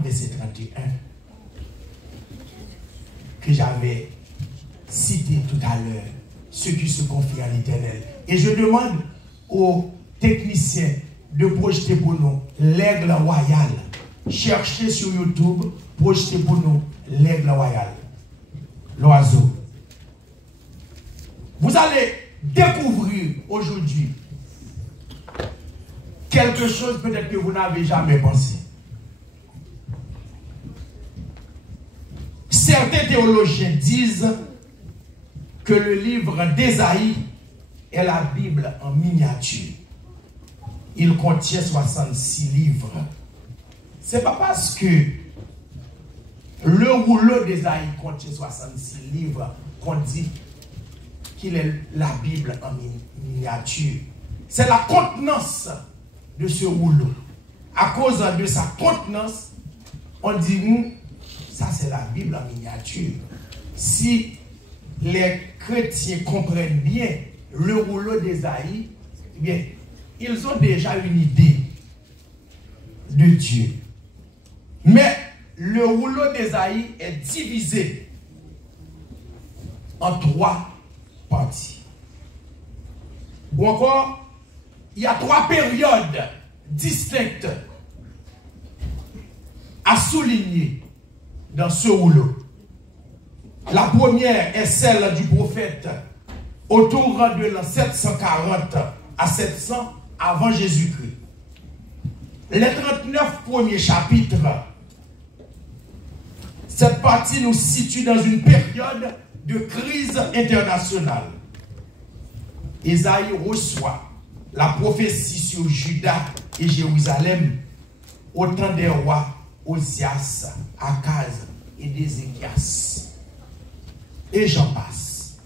40, verset 31, que j'avais cité tout à l'heure, ceux qui se confient à l'Éternel. Et je demande aux techniciens de projeter pour nous l'aigle royal. Cherchez sur YouTube, projetez pour nous l'aigle royal, l'oiseau. Vous allez découvrir aujourd'hui quelque chose peut-être que vous n'avez jamais pensé. Certains théologiens disent que le livre d'Ésaïe est la Bible en miniature. Il contient 66 livres. C'est pas parce que le rouleau d'Ésaïe contient 66 livres qu'on dit qu'il est la Bible en miniature. C'est la contenance de ce rouleau. À cause de sa contenance, on dit nous, ça c'est la Bible en miniature. Si les chrétiens comprennent bien le rouleau d'Ésaïe, eh bien, ils ont déjà une idée de Dieu. Mais le rouleau d'Ésaïe est divisé en 3 parties. Ou encore, il y a 3 périodes distinctes à souligner dans ce rouleau. La première est celle du prophète autour de l'an 740 à 700 avant Jésus-Christ. Les 39 premiers chapitres, cette partie nous situe dans une période de crise internationale. Ésaïe reçoit la prophétie sur Juda et Jérusalem au temps des rois Osias, Akaz et d'Ézéchias. Et j'en passe.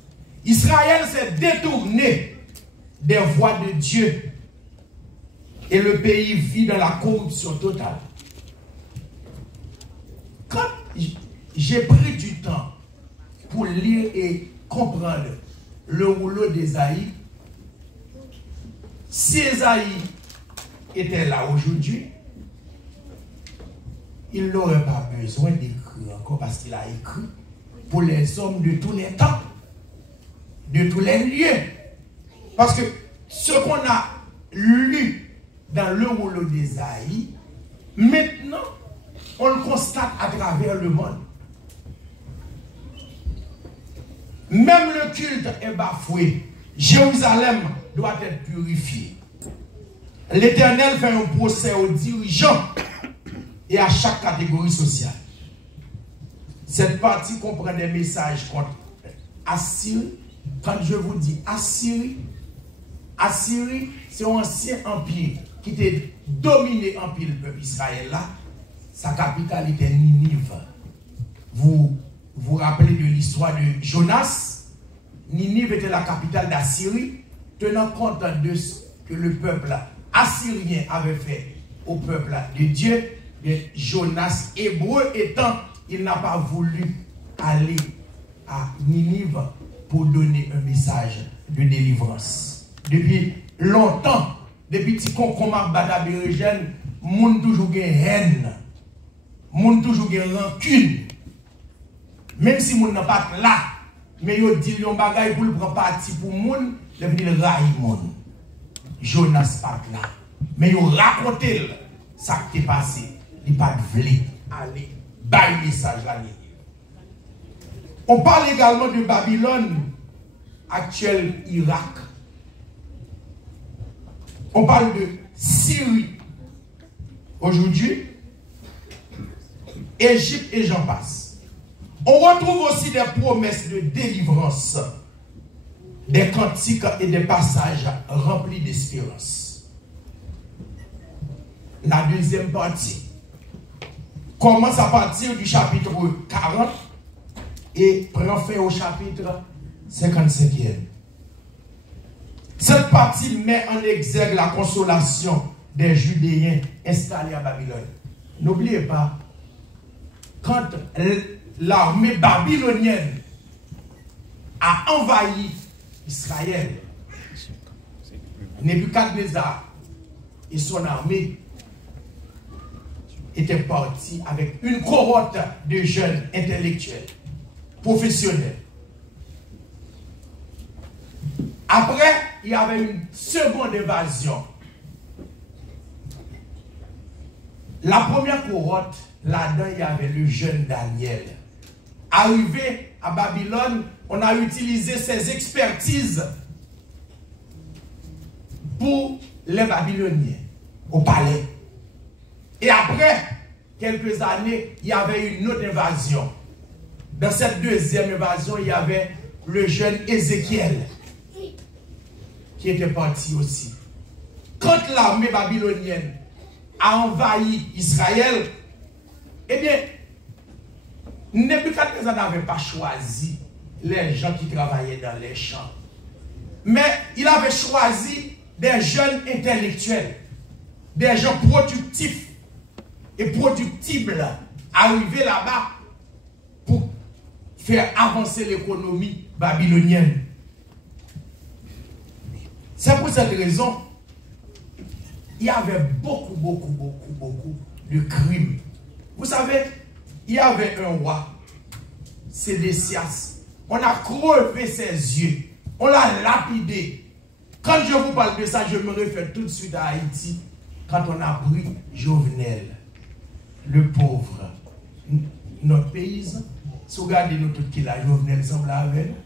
Israël s'est détourné des voies de Dieu et le pays vit dans la corruption totale. Quand j'ai pris du temps pour lire et comprendre le rouleau d'Ésaïe, si Ésaïe était là aujourd'hui, il n'aurait pas besoin d'écrire encore parce qu'il a écrit pour les hommes de tous les temps, de tous les lieux. Parce que ce qu'on a lu dans le rouleau d'Ésaïe, maintenant, on le constate à travers le monde. Même le culte est bafoué. Jérusalem doit être purifié. L'Éternel fait un procès aux dirigeants et à chaque catégorie sociale. Cette partie comprend des messages contre Assyrie. Quand je vous dis Assyrie, Assyrie, c'est un ancien empire qui était dominé en pile le peuple Israël là. Sa capitale était Ninive. Vous vous rappelez de l'histoire de Jonas? Ninive était la capitale d'Assyrie, tenant compte de ce que le peuple assyrien avait fait au peuple de Dieu. Et Jonas, hébreu étant, il n'a pas voulu aller à Ninive pour donner un message de délivrance. Depuis longtemps, depuis que on a battu Bérégène, moun toujours gen haine, moun toujours gen rancune. Même si moun n'a pas là, mais yo dit yon bagay pour le prendre parti pour moun, le venir raï moun. Jonas pas là, mais yo raconté ça qui est passé, il pas vle aller bailler message là. On parle également de Babylone, actuel Irak. On parle de Syrie aujourd'hui, Égypte et j'en passe. On retrouve aussi des promesses de délivrance, des cantiques et des passages remplis d'espérance. La deuxième partie commence à partir du chapitre 40 et prend fin au chapitre 55e. Cette partie met en exergue la consolation des Judéens installés à Babylone. N'oubliez pas, quand l'armée babylonienne a envahi Israël, Nebuchadnezzar et son armée était parti avec une cohorte de jeunes intellectuels, professionnels. Après, il y avait une seconde évasion. La première cohorte, là-dedans, il y avait le jeune Daniel. Arrivé à Babylone, on a utilisé ses expertises pour les Babyloniens au palais. Et après quelques années, il y avait une autre invasion. Dans cette deuxième invasion, il y avait le jeune Ézéchiel qui était parti aussi. Quand l'armée babylonienne a envahi Israël, eh bien, Nebuchadnezzar n'avait pas choisi les gens qui travaillaient dans les champs. Mais il avait choisi des jeunes intellectuels, des gens productifs et productibles, arrivés là-bas pour faire avancer l'économie babylonienne. C'est pour cette raison il y avait beaucoup de crimes. Vous savez, il y avait un roi, Sédécias. On a crevé ses yeux, on l'a lapidé. Quand je vous parle de ça, je me réfère tout de suite à Haïti, quand on a pris Jovenel, le pauvre, notre paysan. Si vous regardez nous tout qui là, Jovenel semble avec nous.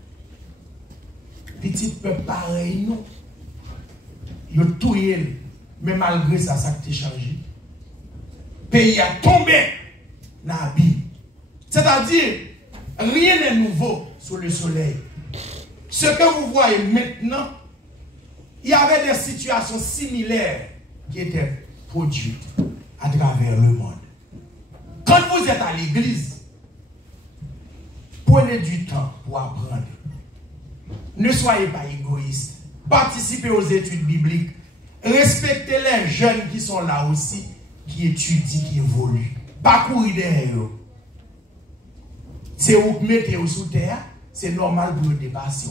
Petit peuple pareil, non. Il a tout eu, mais malgré ça, ça a changé. Le pays a tombé dans l'abîme. C'est-à-dire, rien n'est nouveau sous le soleil. Ce que vous voyez maintenant, il y avait des situations similaires qui étaient produites à travers le monde. Quand vous êtes à l'église, prenez du temps pour apprendre. Ne soyez pas égoïste. Participez aux études bibliques. Respectez les jeunes qui sont là aussi, qui étudient, qui évoluent. Pas courir derrière eux. C'est vous mettez sous terre, c'est normal pour le dépasser.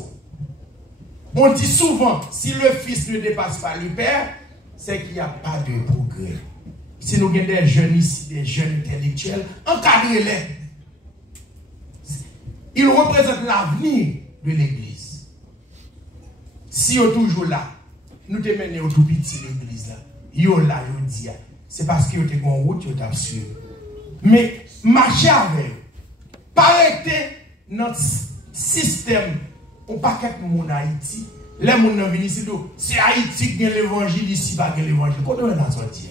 On dit souvent, si le fils ne dépasse pas le père, c'est qu'il n'y a pas de progrès. Si nous avons des jeunes ici, des jeunes intellectuels, encadrez-les. Ils représentent l'avenir de l'Église. Si vous êtes toujours là, nous te menons au tout petit l'Église là. Yo là, yo dit, c'est parce que vous êtes en route, vous êtes sûr. Mais marchez avec eux. Pas arrêter notre système. On pas qu'être mon Haïti. Les gens viennent ici, c'est Haïti qui a l'évangile, ici pas l'évangile. Comment on a sorti?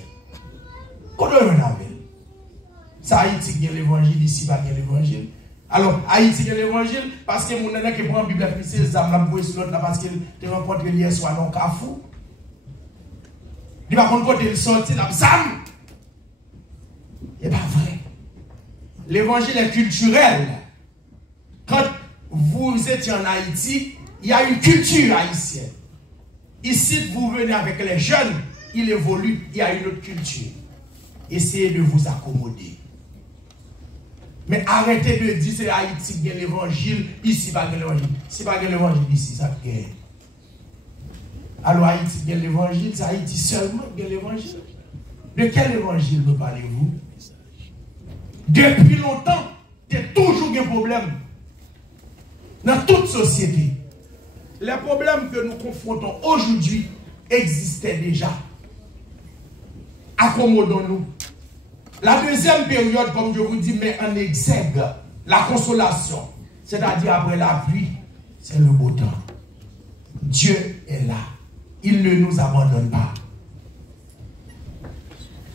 Comment on a fait? C'est Haïti qui a l'évangile, ici pas l'évangile. Alors, Haïti qui a l'évangile, parce que mon nana qui prend la Bible, c'est ça, m'a boué sur l'autre là, parce que tu rencontres hier soir dans le Carrefour. Il va contre le sorti là, Sam. C'est pas vrai. L'évangile est culturel. Quand vous étiez en Haïti, il y a une culture haïtienne. Ici, vous venez avec les jeunes, il évolue, il y a une autre culture. Essayez de vous accommoder. Mais arrêtez de dire c'est Haïti qui a l'évangile, ici pas l'évangile. Si pas l'évangile ici, ça gagne. Alors Haïti qui a l'évangile, c'est Haïti seulement qui a l'évangile. De quel évangile me parlez-vous? Depuis longtemps, il y a toujours des problèmes. Dans toute société. Les problèmes que nous confrontons aujourd'hui existaient déjà. Accommodons-nous. La deuxième période, comme je vous dis, met en exergue la consolation. C'est-à-dire après la pluie, c'est le beau temps. Dieu est là. Il ne nous abandonne pas.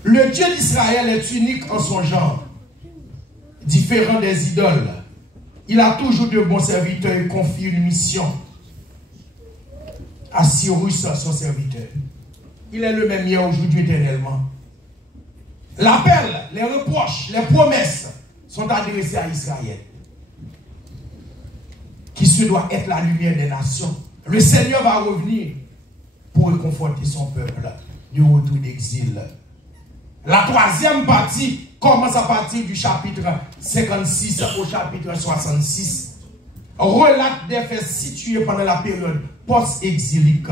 Le Dieu d'Israël est unique en son genre, différent des idoles. Il a toujours de bons serviteurs et confie une mission à Cyrus, son serviteur. Il est le même hier, aujourd'hui, éternellement. L'appel, les reproches, les promesses sont adressées à Israël, qui se doit être la lumière des nations. Le Seigneur va revenir pour réconforter son peuple du retour d'exil. La troisième partie commence à partir du chapitre 56 au chapitre 66. Relate des faits situés pendant la période post-exilique,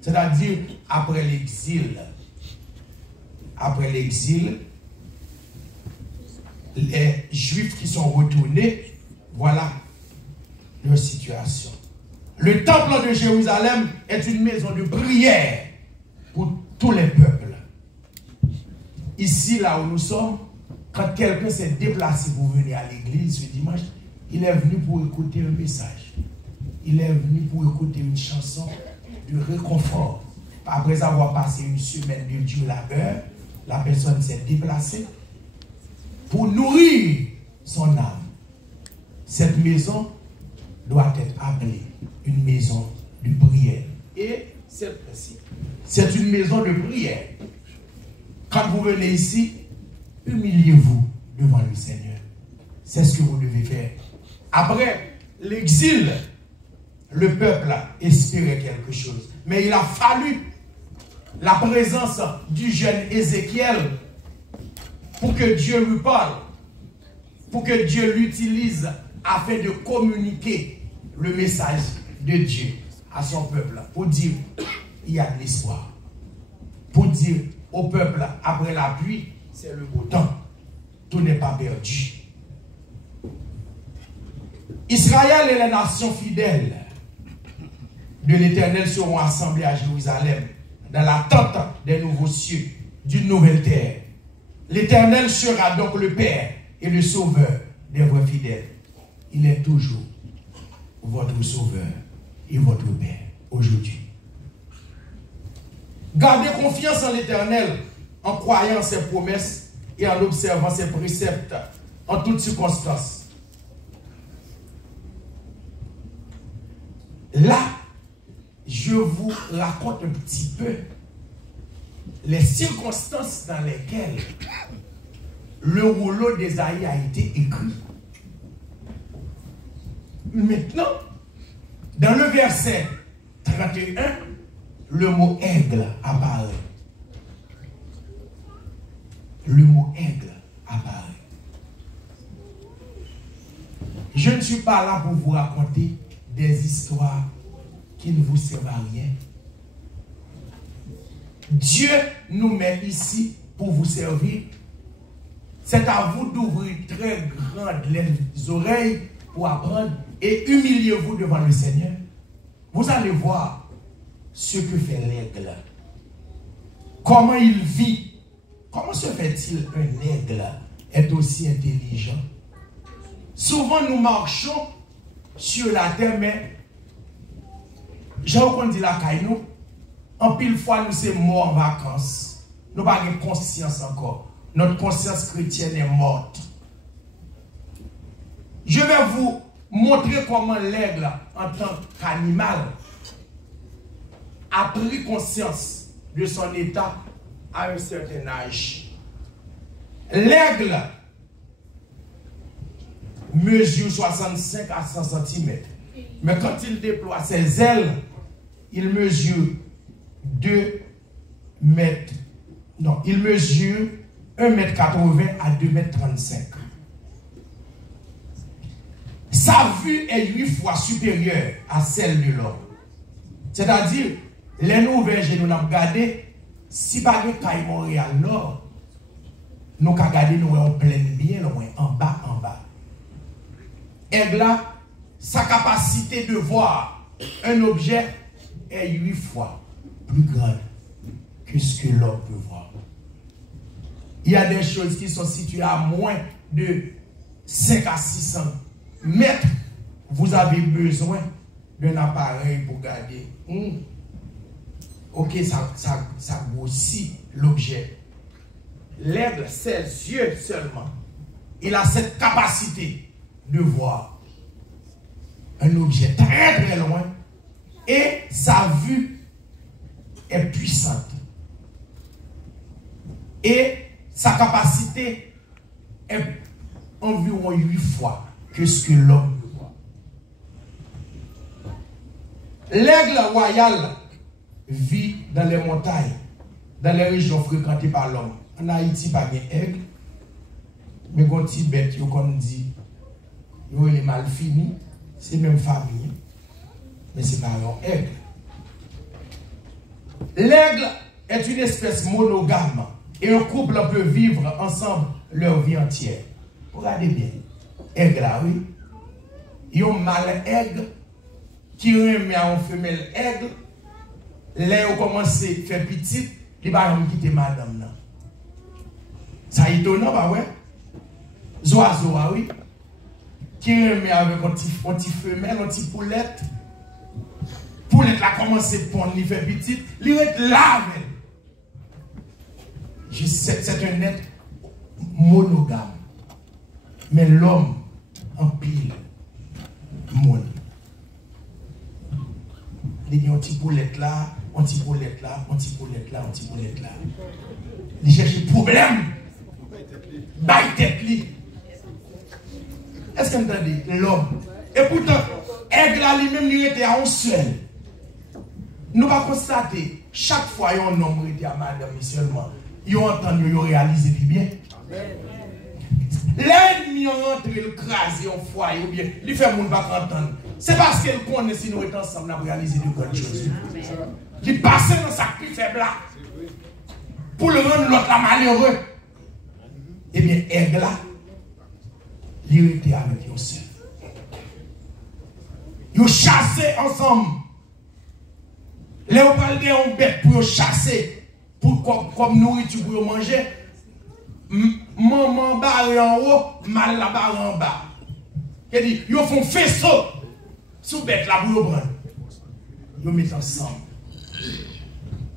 c'est-à-dire après l'exil. Après l'exil, les Juifs qui sont retournés, voilà leur situation. Le temple de Jérusalem est une maison de prière pour tous les peuples. Ici, là où nous sommes, quand quelqu'un s'est déplacé pour venir à l'église ce dimanche, il est venu pour écouter un message. Il est venu pour écouter une chanson de réconfort. Après avoir passé une semaine de dur labeur, la personne s'est déplacée pour nourrir son âme. Cette maison doit être appelée une maison de prière. Et c'est une maison de prière. Quand vous venez ici, humiliez-vous devant le Seigneur. C'est ce que vous devez faire. Après l'exil, le peuple espérait quelque chose. Mais il a fallu la présence du jeune Ézéchiel pour que Dieu lui parle, pour que Dieu l'utilise afin de communiquer le message de Dieu à son peuple, pour dire il y a de l'espoir, pour dire au peuple après la pluie c'est le beau temps, tout n'est pas perdu. Israël et les nations fidèles de l'Éternel seront assemblés à Jérusalem dans l'attente des nouveaux cieux, d'une nouvelle terre. L'Éternel sera donc le Père et le Sauveur des vrais fidèles. Il est toujours votre Sauveur et votre Père aujourd'hui. Gardez confiance en l'Éternel en croyant ses promesses et en observant ses préceptes en toutes circonstances. Là, je vous raconte un petit peu les circonstances dans lesquelles le rouleau d'Ésaïe a été écrit. Maintenant, dans le verset 31, le mot aigle apparaît. Le mot aigle apparaît. Je ne suis pas là pour vous raconter des histoires qui ne vous servent à rien. Dieu nous met ici pour vous servir. C'est à vous d'ouvrir très grandes les oreilles pour apprendre et humiliez-vous devant le Seigneur. Vous allez voir ce que fait l'aigle. Comment il vit. Comment se fait-il qu'un aigle est aussi intelligent? Souvent nous marchons sur la terre, mais Jean-Claude dit la caille, en pile fois nous sommes morts en vacances. Nous n'avons pas de conscience encore. Notre conscience chrétienne est morte. Je vais vous montrer comment l'aigle, en tant qu'animal, a pris conscience de son état à un certain âge. L'aigle mesure 65 à 100 cm. Mais quand il déploie ses ailes, il mesure 2 mètres. Non, il mesure 1,80 m à 2,35 m. Sa vue est 8 fois supérieure à celle de l'homme. C'est-à-dire, les nouvelles nous avons regardé, si par exemple, Montréal Nord, nous avons regardé, nous en plein bien, en bas. Aigle, sa capacité de voir un objet est 8 fois plus grande que ce que l'homme peut voir. Il y a des choses qui sont situées à moins de 5 à 600 mètres. Vous avez besoin d'un appareil pour garder. Ok, ça grossit l'objet. L'aigle, ses yeux seulement, il a cette capacité de voir un objet très très loin et sa vue est puissante. Et sa capacité est environ 8 fois que ce que l'homme peut voir. L'aigle royal vit dans les montagnes, dans les régions fréquentées par l'homme. En Haïti, pas de aigle, mais quand Tibet, comme dit, il est mal fini, c'est même famille, mais c'est pas un aigle. L'aigle est une espèce monogame et un couple peut vivre ensemble leur vie entière. Regardez bien. Aigle là, oui. Il y a un mâle aigle qui remet à une femelle aigle. Là, on commence à faire petit, il va quitter madame. Là. Ça est étonnant, bah ouais. Zoazo, oui. Qui remet avec un petit femelle, un petit poulette. Poulette là commence à pondre, il fait petit, il va être là. C'est un être monogame. Mais l'homme en pile, monde. Il y a un petit poulette là, un petit poulette là, un petit poulette là, un petit poulette là. Il cherche problème. Baille tête li. Est-ce que vous entendez? L'homme. Et pourtant, aigle là lui-même, il était à un seul. Nous allons constater, chaque fois qu'il y a un homme qui était à madame seulement, ils ont entendu, ils ont réalisé bien. L'ennemi a rentré, il crase en foyer, ou bien, il fait mon pas entendre. C'est parce qu'il connaît si nous étions ensemble, nous avons réalisé de grandes choses. Il passe dans sa plus faible là, pour le rendre l'autre malheureux. Eh bien, aigle là, il était avec eux seul. Ils ont chassé ensemble. Les on parle de bête pour chasser, comme nourriture pour manger. Maman barre en haut, mal la barre en bas. Ils font faisceau sous bête là pour le prendre. Ils mettent ensemble.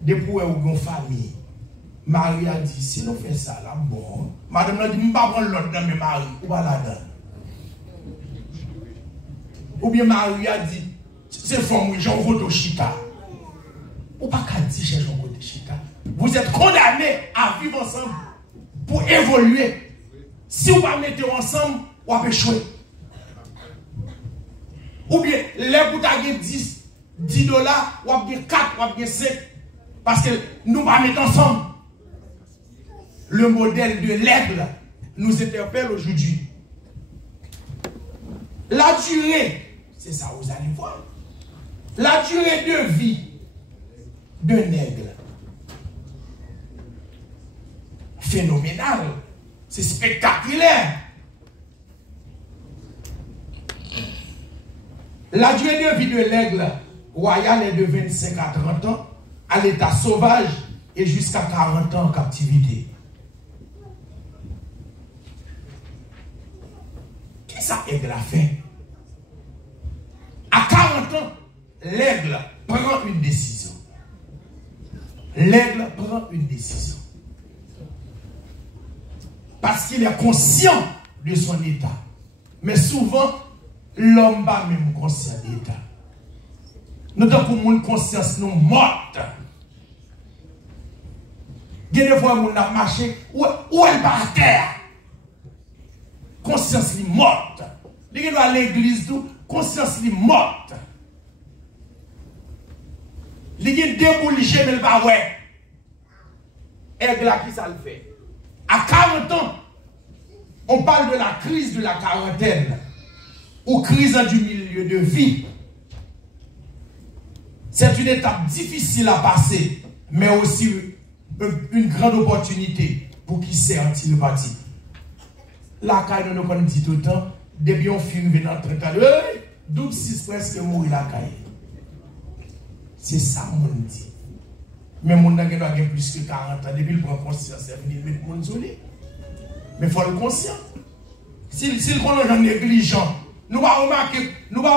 Depuis où ils ont famille, Marie a dit, si nous faisons ça là, bon. Madame a dit, je ne vais pas prendre l'autre dans mes maris, ou pas là-dedans. Ou bien Marie a dit, c'est femme, j'en veux de chita. Ou pas qu'à dire chez Jean côté chita. Vous êtes condamnés à vivre ensemble pour évoluer. Si vous ne mettez ensemble, vous avez échoué. Ou bien, les vous avez 10 $, vous avez 4, vous avez 5. Parce que nous allons mettre ensemble. Le modèle de l'aigle nous interpelle aujourd'hui. La durée, c'est ça, vous allez voir. La durée de vie d'un aigle. Phénoménal. C'est spectaculaire. La durée de vie de l'aigle royal est de 25 à 30 ans à l'état sauvage et jusqu'à 40 ans en captivité. Qu'est-ce que ça aigle a fait? À 40 ans, l'aigle prend une décision. L'aigle prend une décision. Parce qu'il est conscient de son état. Mais souvent, l'homme pas même conscient de l'état. Nous avons une conscience nous morte. Il y a des fois où on a marché, où elle va à terre. Conscience li morte. Il y a à l'église tout, conscience li morte. Il y a déboulé, mais il va ouais. Aigle là qui ça le fait. À 40 ans, on parle de la crise de la quarantaine, ou crise du milieu de vie. C'est une étape difficile à passer, mais aussi une grande opportunité pour qui sait anti-parti. La caille nous connaît dit tout le temps, depuis on finit dans le train de double 6 presque mourir la caille. C'est ça mon dit. Mais mon n'a pas plus que 40 ans, depuis le prend conscience, il vient mettre mon solide. Mais il faut le conscient. S'il connaît un négligent, nous allons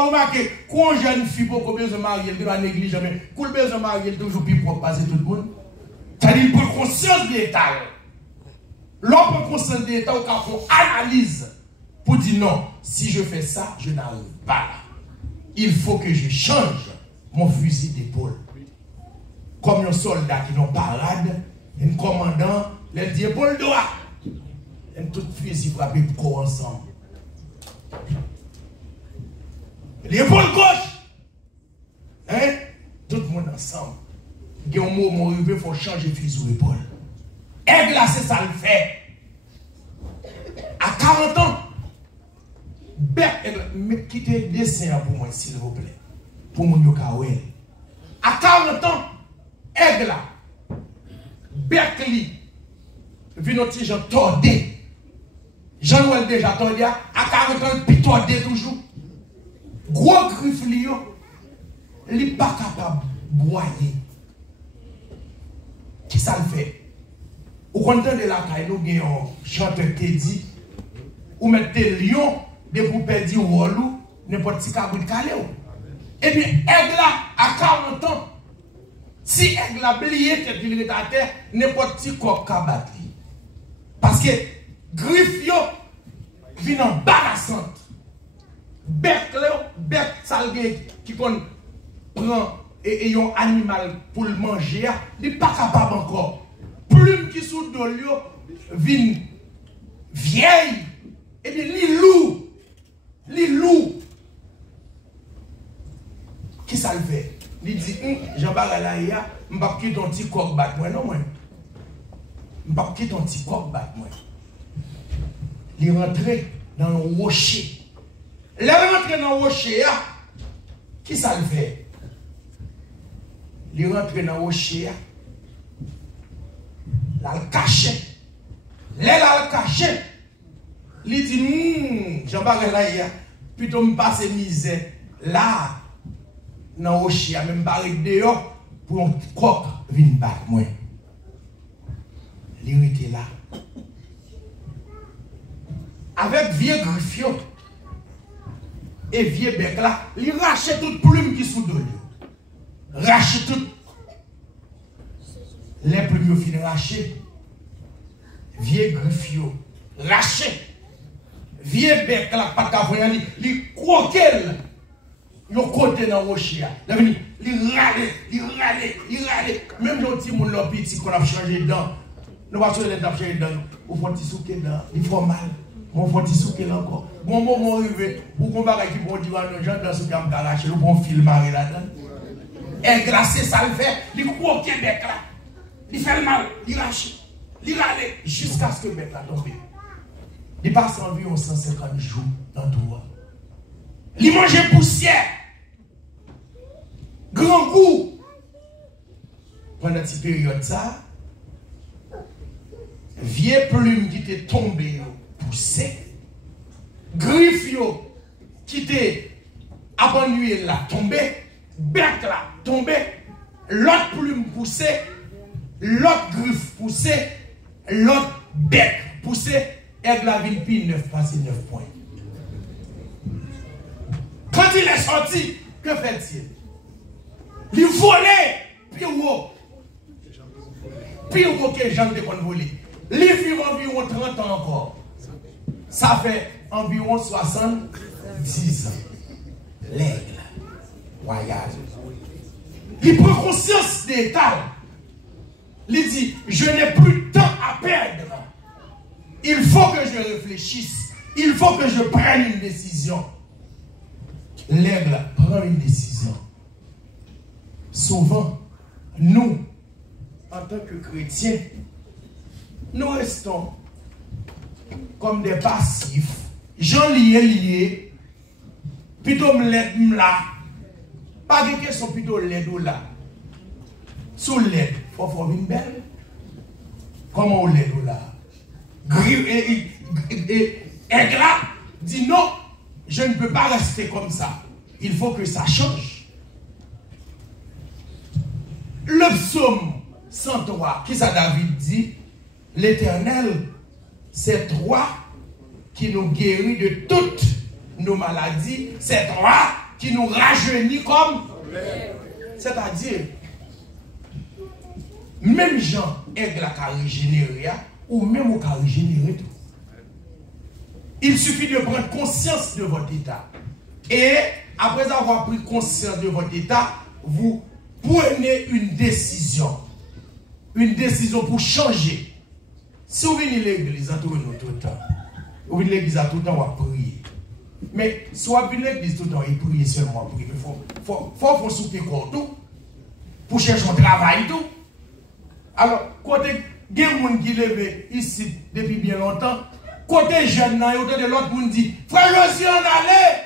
remarquer quand une jeune fille pour besoin de marier, elle doit négliger, mais quand le besoin de marier, elle toujours plus pour passer tout le monde. C'est-à-dire qu'il prend conscience de l'état. L'homme prend conscience de l'état, il faut analyse pour dire non, si je fais ça, je n'arrive pas là. Il faut que je change mon fusil d'épaule. Comme un soldat qui n'a parade, un commandant, il dit épaule droite. Et tout fusil frappé pour ensemble. L'épaule gauche. Hein? Tout le monde ensemble. Il y a un moment où il faut changer de fusil d'épaule. Aigle là, c'est ça le fait. À 40 ans, quittez le dessin pour moi, s'il vous plaît. Pour mon yokaouel. À 40 ans, aigle là, Berkeley, vit notre gens tordé. Jean-Noël déjà entendu, à 40 ans, pitordé toujours. Gros griffe, il n'est pas capable de boyer. Qui ça le fait? Au contraire de la caille, nous avons un chanteur qui dit, ou mettez lion, de pour perdre ou n'importe qui cabrit calé. Eh bien, aigle à 40 ans, si aigle a blié tête il est à terre, n'importe qui coq battre. Parce que griffe yo vient embarrassante. Bête salgué qui prend et un animal pour le manger, il n'est pas capable encore. Plume qui sous de l'eau vient vieille, et bien les loups. Qui ça le fait? Il dit, Jean-Baptiste là, je ne vais pas quitter ton petit coq battre moi, non, moi. Je ne vais pas quitter ton petit coq battre moi. Il est rentré dans le rocher. Il est rentré dans le rocher, qui ça le fait? Il est rentré dans le rocher, là, le caché. Là, le caché. Il dit, Jean-Baptiste là, plutôt me passer misère là. Dans le rocher, même barré dehors pour un coq venir battre moi. Il était là. Avec vieux griffio et vieux bec là, il rachète toute plume qui sous de lui. Rachète tout. Les plumes finissent racher. Vieux griffio. Raché. Vieux bec là, pas qu'à voir, il croquelle. Il côté dans le rocher. Il râle. Même les petits gens petit qu'on a changé dedans. Nous ne pouvons pas changer dedans. Ou faut petit souquer dedans. Il faut mal. Mon faut petit souquer là encore. Bon moment arrivé. Ou qu'on va qui vont dire à nos gens dans ce cas m'arracher. Nous pouvons filmer là-dedans. Et glacé, ça le fait. Il croque le bec là. Il fait le mal. Il rache. Il râle. Jusqu'à ce que le bec là tombe. Il passe environ 150 jours dans tout. Il mange poussière. Grand goût. Pendant cette période, ça, vieille plume qui était tombée, poussée, griffe qui était abandonnée là, tombée, bec là, tombée, l'autre plume poussée, l'autre griffe poussée, l'autre bec poussée, et la ville puis 9 passé 9 points. Quand il est sorti, que fait-il? Il volait, puis haut. Puis haut que les gens de voler. Il vit environ 30 ans encore. Ça fait environ 70 ans. L'aigle royal. Il prend conscience des états. Il dit, je n'ai plus de temps à perdre. Il faut que je réfléchisse. Il faut que je prenne une décision. L'aigle prend une décision. Souvent, nous, en tant que chrétiens, nous restons comme des passifs. J'en lié, plutôt me l'aide là. Pas de question plutôt l'aide ou là. Sous l'aide, il faut faire une belle. Comment on l'aide ou là? Aigle dit non, je ne peux pas rester comme ça. Il faut que ça change. Le psaume 103, qui ça David dit, l'Éternel, c'est toi qui nous guérit de toutes nos maladies, c'est toi qui nous rajeunit comme. C'est-à-dire, même Jean aigle à régénérer, ou même au cas régénérer tout. Il suffit de prendre conscience de votre état. Et après avoir pris conscience de votre état, vous prenez une décision. Une décision pour changer. Si vous venez à l'église, tout le temps. Vous venez à l'église tout le temps, vous prier. Mais soit vous venez à l'église tout le temps et prier seulement. Il faut faire souper tout. Pour chercher un travail tout. Alors, côté il y a des gens qui lèvent ici depuis bien longtemps. Côté jeune, il y a l'autre monde qui dit, frère Josie, on allait.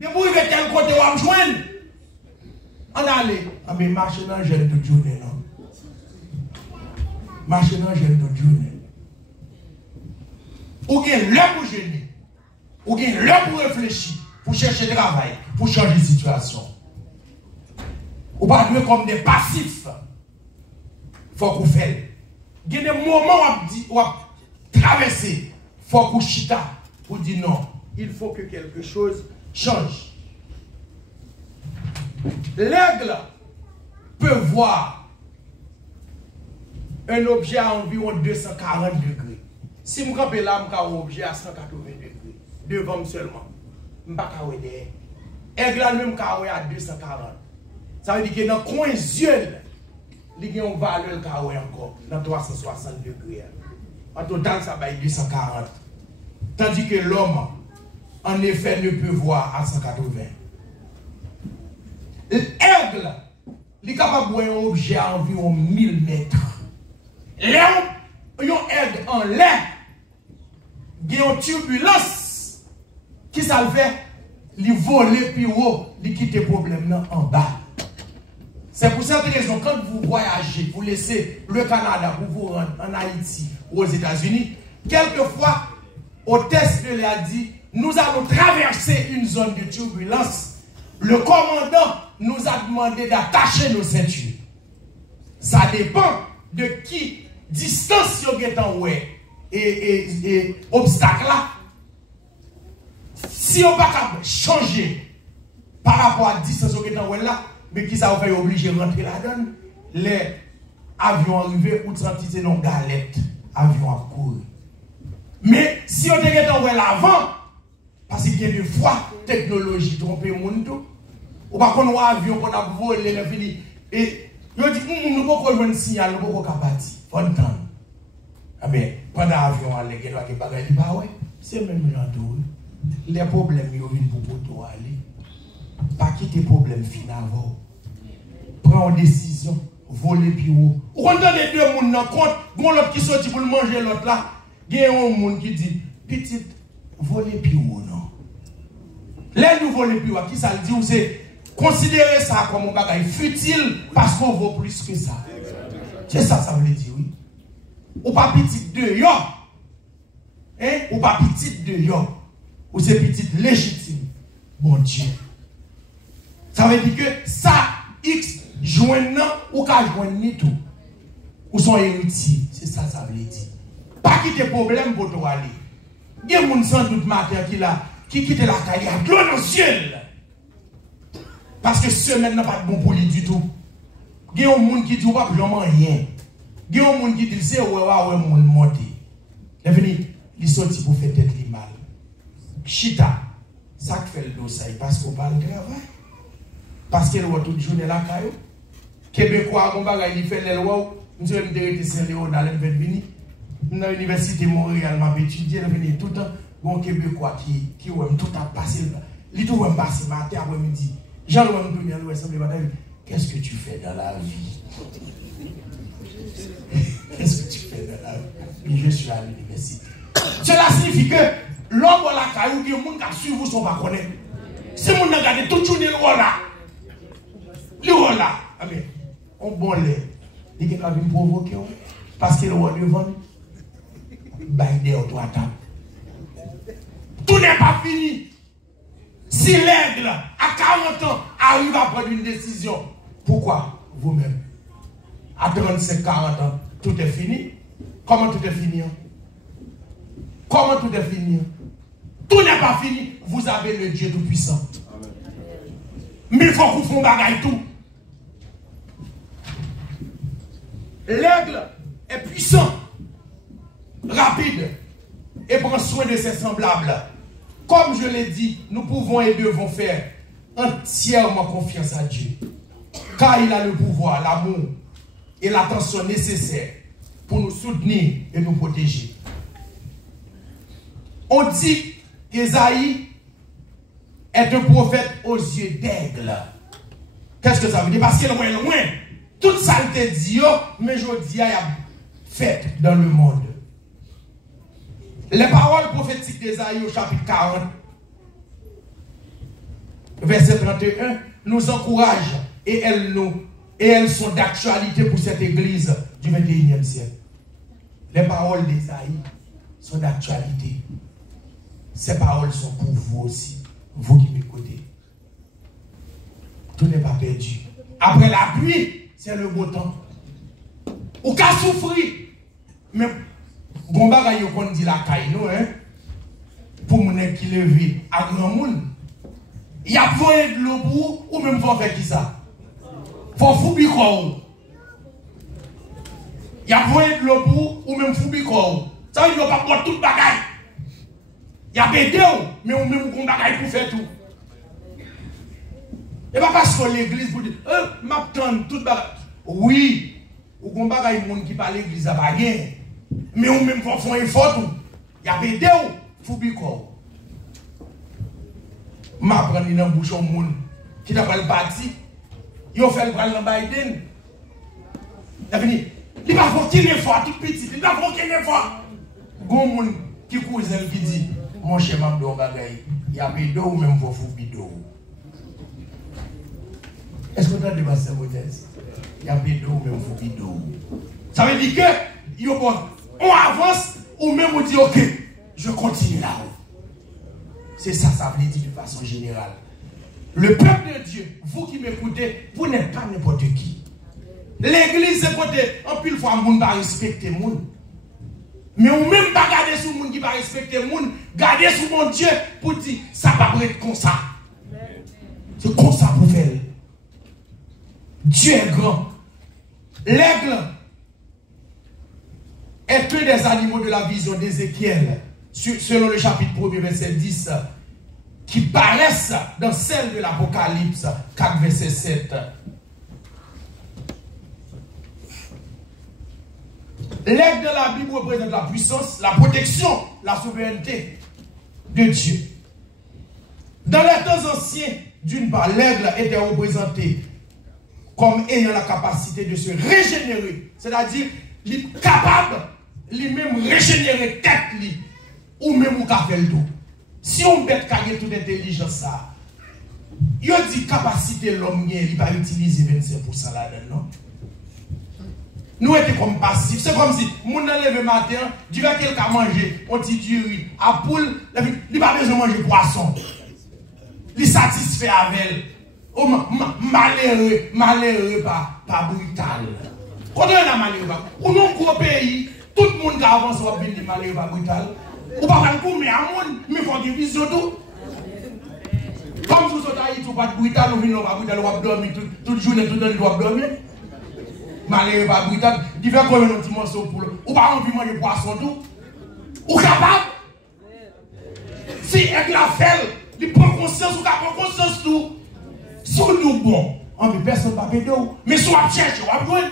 De vous, il y a quel côté on va me joindre. On allait. Ah, mais marcher dans le jeune de journée, non? Marcher dans le jeune de journée. Ou bien l'heure pour jeûner. Ou bien l'heure pour réfléchir, pour chercher travail, pour changer de situation. Ou pas jouer comme des passifs. Il faut qu'on fasse. Il y a des moments où on traverser. Il faut qu'on chita pour dire non. Il faut que quelque chose change. L'aigle peut voir un objet à environ 240 degrés. Si je campe là, je vois un objet à 180 degrés. Devant seulement. Je ne peux pas voir derrière. L'aigle même à 240. Ça veut dire que dans le coin des yeux, il y a une valeur encore dans 360 degrés. En total, ça va être 240. Tandis que l'homme, en effet, ne peut voir à 180. L'aigle, il est capable de voir un objet à environ 1000 mètres. Là, un aigle en l'air, il y a une turbulence qui ça le fait, il vole puis il quitte le problème en bas. C'est pour cette raison, quand vous voyagez, vous laissez le Canada pour vous rendre en Haïti ou aux États-Unis, quelquefois, au test de l'a dit, nous allons traverser une zone de turbulence. Le commandant nous a demandé d'attacher nos ceintures. Ça dépend de qui distance vous êtes en ouais et obstacle là. Si on ne peut pas changer par rapport à la distance vous êtes en ouais là, mais qui ça va faire obligé de rentrer là-dedans, les avions arrivés ou transités dans galette, avions à courir. Mais si on était en ouais l'avant, parce qu'il y a des fois, technologie trompe le monde, ou pas qu'on a un avion qu'on a volé, le fini, et il dit, nous ne pouvons pas jouer un signal, nous ne pouvons pas partir. Faut entendre. Ah bien, pendant l'avion, il y a des bagages, bah ouais, c'est même genre tout. Les problèmes, ils viennent pour toi aller. Pas quitter problème final avant. Prends une décision, voler puis ou. Ou quand les deux personnes dans compte, bon l'autre qui sortit pour manger l'autre là, il y a un monde qui dit, petite, voler puis ou non. Les nous voler puis ou, qui ça dit, c'est considérer ça comme un bagage futile parce qu'on vaut plus que ça. C'est ça, ça veut dire, oui. Ou pas petite de yo. Hein? Ou pas petite de yo. Ou c'est petite légitime. Bon Dieu. Ça veut dire que ça, X, joignant ou qu'à joindre ni tout. Ou sont héritiers. C'est ça, ça veut dire. Pas quitter problème pour toi aller. Il y a des gens sans doute matin qui quitte la caille à l'eau dans le ciel. Parce que semaine n'a pas de bon pour lui du tout. Il y a des gens qui disent pas vraiment rien. Il y a des gens qui disent c'est ouais, mon monté. Il est venu, il sorti pour faire tête mal. Chita, ça fait le dos, ça, parce qu'on parle de travail. Parce qu'elle voit toute journée la caillou. Québécois, il fait les lois. Nous sommes de Saint-Léon dans l'Invenvini. Dans l'université de Montréal, m'a étudié, il venu tout le temps. Bon Québécois qui aime tout à passer. Il tout aime passer matin après-midi. Jean-Louis Mdouni à l'Ouest de Bataille. Qu'est-ce que tu fais dans la vie? Qu'est-ce que tu fais dans la vie? Je suis à l'université. Cela signifie que l'homme ou la caillou, il y a des gens qui suivent son pas connaître. Si vous regardez toute journée, le rôle là, on bon lait. Il y a quelqu'un qui provoque parce que le rôle devant, il y a trois tables. Tout n'est pas fini. Si l'aigle, à 40 ans, arrive à prendre une décision, pourquoi vous-même, à 35-40 ans, tout est fini? Comment tout est fini? Comment tout est fini? Tout n'est pas fini. Vous avez le Dieu Tout-Puissant. Mais il faut qu'on fasse bagaille tout. L'aigle est puissant, rapide et prend soin de ses semblables. Comme je l'ai dit, nous pouvons et devons faire entièrement confiance à Dieu. Car il a le pouvoir, l'amour et l'attention nécessaires pour nous soutenir et nous protéger. On dit qu'Ésaïe est un prophète aux yeux d'aigle. Qu'est-ce que ça veut dire? Parce qu'il est loin. Toute saleté dit, mais je dis, il y a fait dans le monde. Les paroles prophétiques d'Ésaïe au chapitre 40, verset 31, nous encouragent et elles sont d'actualité pour cette église du 21e siècle. Les paroles d'Ésaïe sont d'actualité. Ces paroles sont pour vous aussi, vous qui m'écoutez. Tout n'est pas perdu. Après la pluie, c'est le beau temps. Ou qu'à souffrir. Mais, bon bagay yo kon dit la caille, nous, hein, pour mon qui levé à grand monde. Il y a besoin de l'eau pour ou même faut faire qui ça? Faut foubi quoi? Il y a besoin de l'eau pour ou même foubi quoi? Ça veut dire pas boire toute bagaille. Il y a des mais ou même qu'on bagaille pour faire tout. Et pas parce que l'église pour dire, m'attend toute bagaille. Oui, ou qu'on bagaille monde qui parle l'église à baguette. Mais ou même faut faire un effort tout. Il y a des foubi quoi? Ma prendre dans bouchon moun qui n'a pas le parti. Yo fait le prendre dans Biden. Il venu, il va faire aucun effort tout petit, il va faire aucun effort. Gon moun qui cousin qui dit mon cher m'amdo bagay, il y a bédo ou même faut fou bido. Est-ce que tu as dépassé modeste? Il y a bédo ou même faut bido. Ça veut dire que yo bon, on avance ou même on dit OK, je continue là. C'est ça, ça veut dire de façon générale. Le peuple de Dieu, vous qui m'écoutez, vous n'êtes pas n'importe qui. L'église, c'est côté, en pile fois, on ne va pas respecter le monde. Mais on ne même pas garder sur le monde qui va respecter le monde, garder sur mon Dieu pour dire, ça va être comme ça. C'est comme ça pour faire. Dieu est grand. L'aigle est un des animaux de la vision d'Ézéchiel. Selon le chapitre 1er, verset 10, qui paraissent dans celle de l'Apocalypse 4, verset 7. L'aigle de la Bible représente la puissance, la protection, la souveraineté de Dieu. Dans les temps anciens, d'une part, l'aigle était représenté comme ayant la capacité de se régénérer, c'est-à-dire il est capable lui-même régénérer tête lui. Ou même ou faire le tout. Si on bête carré toute intelligence ça, il dit capacité l'homme il va utiliser 25% là-dedans. Nous étions comme passifs. C'est comme si mon levé matin, du va quelqu'un manger, on dit du riz, à poule, il n'a pas besoin de manger poisson. Il satisfait avec elle. Oh, malheureux, pas brutal. Quand on est malheureux, ou non gros pays, tout le monde qui avance va venir malheureux, pas brutal. Ou pas faire mais à monde, mais il faut qu'il vise tout. Comme vous êtes Haïti, vous pas de brutal, vous venez pas brutal, vous dormir toute journée, toute nuit, vous dormir. Malheureux, pas brutal, il fait comme un petit morceau pour le. Ou pas envie de manger poisson tout. Ou capable. Si avec la felle, il prend conscience, ou prend conscience tout. Si nous bon, on ne personne ne va péter, mais soit cherche, on va prendre.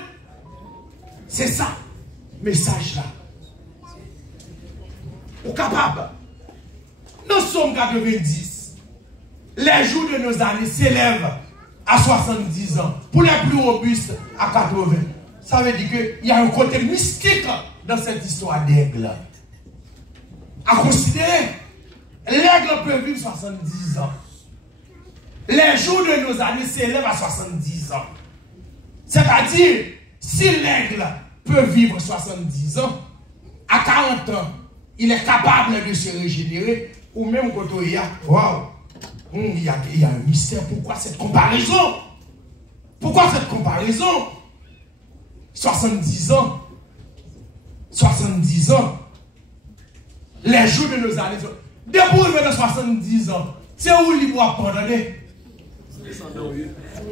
C'est ça, message là. Ou capable. Nous sommes 90. Les jours de nos années s'élèvent à 70 ans. Pour les plus robustes, à 80. Ça veut dire qu'il y a un côté mystique dans cette histoire d'aigle. À considérer, l'aigle peut vivre 70 ans. Les jours de nos années s'élèvent à 70 ans. C'est-à-dire, si l'aigle peut vivre 70 ans, à 40 ans, il est capable de se régénérer, ou même quand il y a, waouh, il y a un mystère. Pourquoi cette comparaison? Pourquoi cette comparaison? 70 ans. 70 ans. Les jours de nos années. Depuis de 70 ans, c'est où il doit pardonner?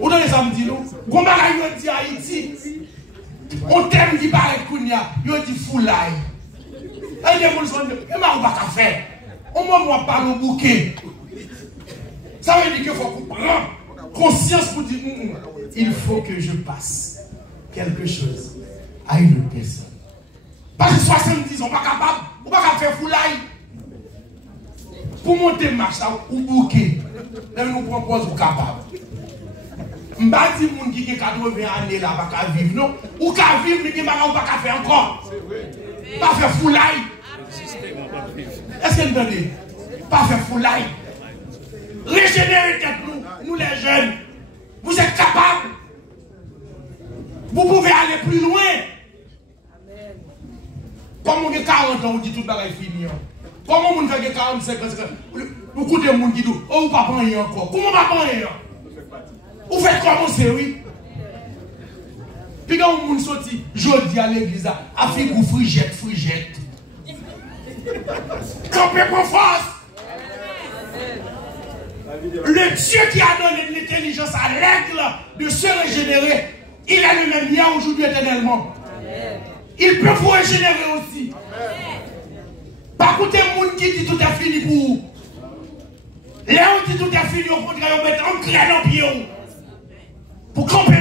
Où dans les samedis, nous? Comment il dit Haïti? On t'aime qui paraît Kounia, il dit foulaille. Et les gens sont dit, et ma ou pas qu'à faire? On m'a parlé au bouquet. Ça veut dire qu'il faut prendre conscience pour dire, il faut que je passe quelque chose à une autre personne. Parce que 70 ans, on n'est pas capable, on n'est pas capable de faire foulaille. Pour monter marche ou bouquet, là nous proposons capable. Je ne dis pas que les gens qui ont 80 années là ne peuvent vivre, non? Ou peuvent vivre, mais qui ne peuvent pas faire encore. Pas faire foulaille. Est-ce que vous entendez? Pas faire foulaille. Régénérer tête nous les jeunes. Vous êtes capables. Vous pouvez aller plus loin. Comme on a 40 ans, on dit tout le bagage fini. Comment on fait 45 ans, vous écoutez les gens qui disent, oh, vous ne pas prendre encore. Comment on va prendre? Vous faites commencer, oui. Puis quand on sorti, je dis à l'église, à faire vous frigette. Campez pour force. Le Dieu qui a donné l'intelligence à l'aigle de se régénérer, il est le même hier, aujourd'hui, éternellement. Il peut vous régénérer aussi. Pas écouter les gens qui disent tout est fini pour vous. Les gens qui disent tout est fini, au contraire, ils mettent un craie dans le pied. Pour camper.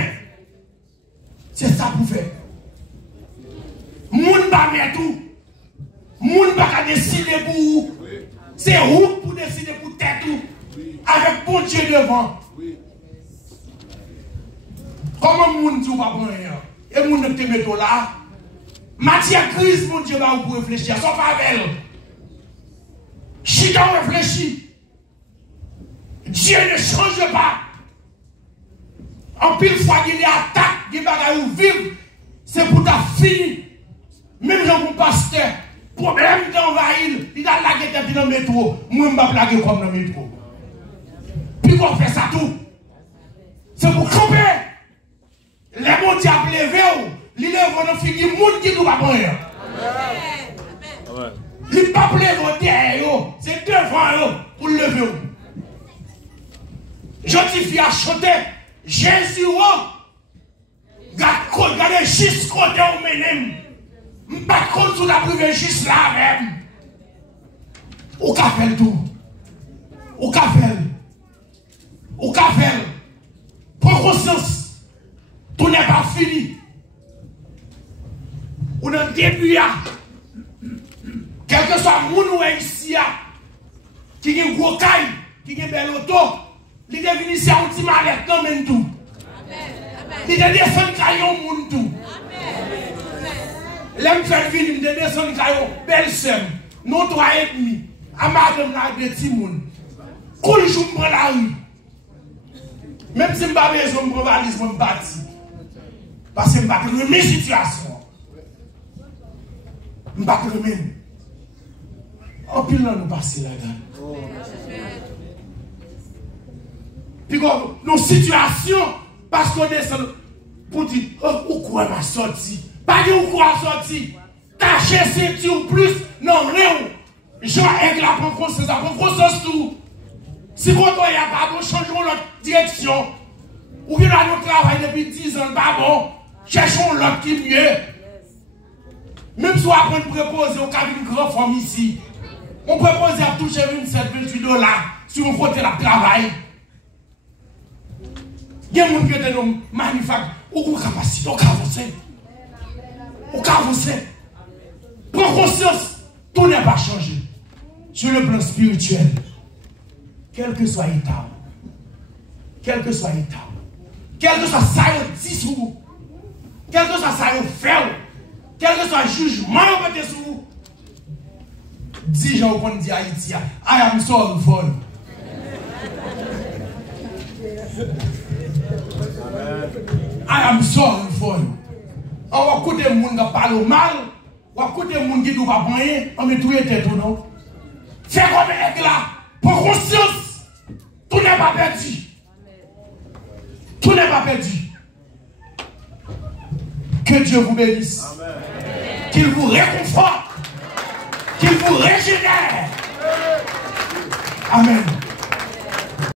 C'est ça pour faire. Moun pas mettre tout. Moun pas décider pour vous. C'est vous pour décider pour tête tout. Avec bon Dieu devant. Comment moun dit pas prendre rien? Et moun ne te met là. Matière crise, mon Dieu, va vous réfléchir. Sans pavel. Chita réfléchit. Dieu ne change pas. En pile fois qu'il y a attaque, des bagages où vivre, c'est pour ta fille. Même jean mon pasteur, problème d'envahir, il a lagué tête dans le métro. Moi, je ne vais pas laguer comme dans le métro. Puis on fait ça tout. C'est pour camper. Les bons diables levés, les lèvres ont fini, les gens qui ne pas prendre. Les papes lèvres derrière, c'est devant pour le lever. Justifie à chanter. Jésus, regardez juste côté au menem. Je ne sais pas si la privé juste là même. Ou qu'a fait tout. Ou qu'a fait. Ou qu'a fait. Prends conscience. Tout n'est pas fini. Ou dans le début, quel que soit le monde ici, qui a un gros caille, qui a un bel auto, il est venu ici à un petit mallette, non, même tout. Il est descendu caillon, moun tout. L'aime faire venir, il est descendu caillon, belle sème, non 3,5. À madame là, des petits moun. Cool, je me prends la rue. Même si je ne pas besoin de me valise, je me bâtis. Parce que je ne pas de mes situations. Je ne pas de mes. En plus, là, nous passons là-dedans. Puis, nos situations, parce qu'on descend pour dire, oh, où quoi m'a sorti? Pas dire où quoi sorti? Tâchez ceinture plus, non, rien. Jean avec la prend conscience, ça prend conscience tout. Si vous n'avez pas bon, changeons notre direction. Ou bien nous travaillons depuis 10 ans, pas bon, cherchons l'autre qui est mieux. Même si on apprend de proposer au cas d'une grande forme ici, on propose à toucher 27-28 $, si on côté la travail. Il y a des gens qui ont des manufactures, ou capacité, ou avancer. Ou avancer. Prends conscience, tout n'est pas changé. Sur le plan spirituel, quel que soit l'état, quel que soit l'état, quel que soit ça dit sur vous, quel que soit ça fait, quel que soit le jugement on peut sur vous, dis gens qu'on dit Haïti, I am sorrowful. I am sorrowful. On va écouter les gens qui parlent mal, on va écouter les gens qui ne pas prendre, on met tout les têtes ou non. Fais comme elle là, pour conscience, tout n'est pas perdu. Tout n'est pas perdu. Que Dieu vous bénisse. Qu'il vous réconforte. Qu'il vous régénère. Amen.